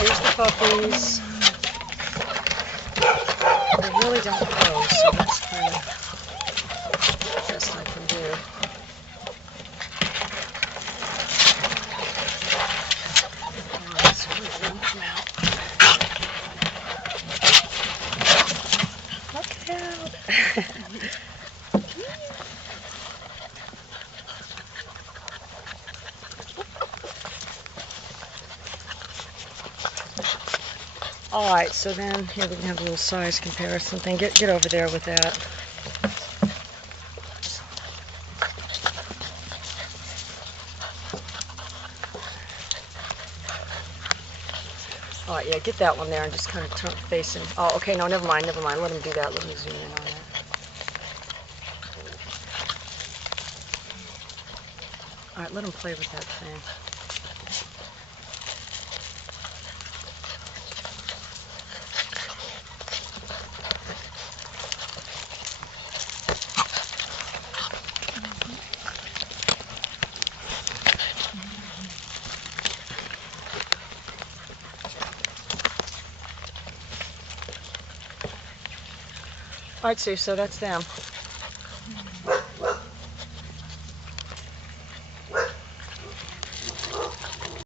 here's the puppies. They really don't pose, so that's kind of the best I can do. Alright, so we're going to come out. Look out! Alright, so then here we can have a little size comparison thing. Get over there with that. Alright, yeah, get that one there and just kind of turn facing. Oh, okay, no, never mind. Let him do that. Let me zoom in on that. Alright, let him play with that thing. Alright, Sue, so that's them.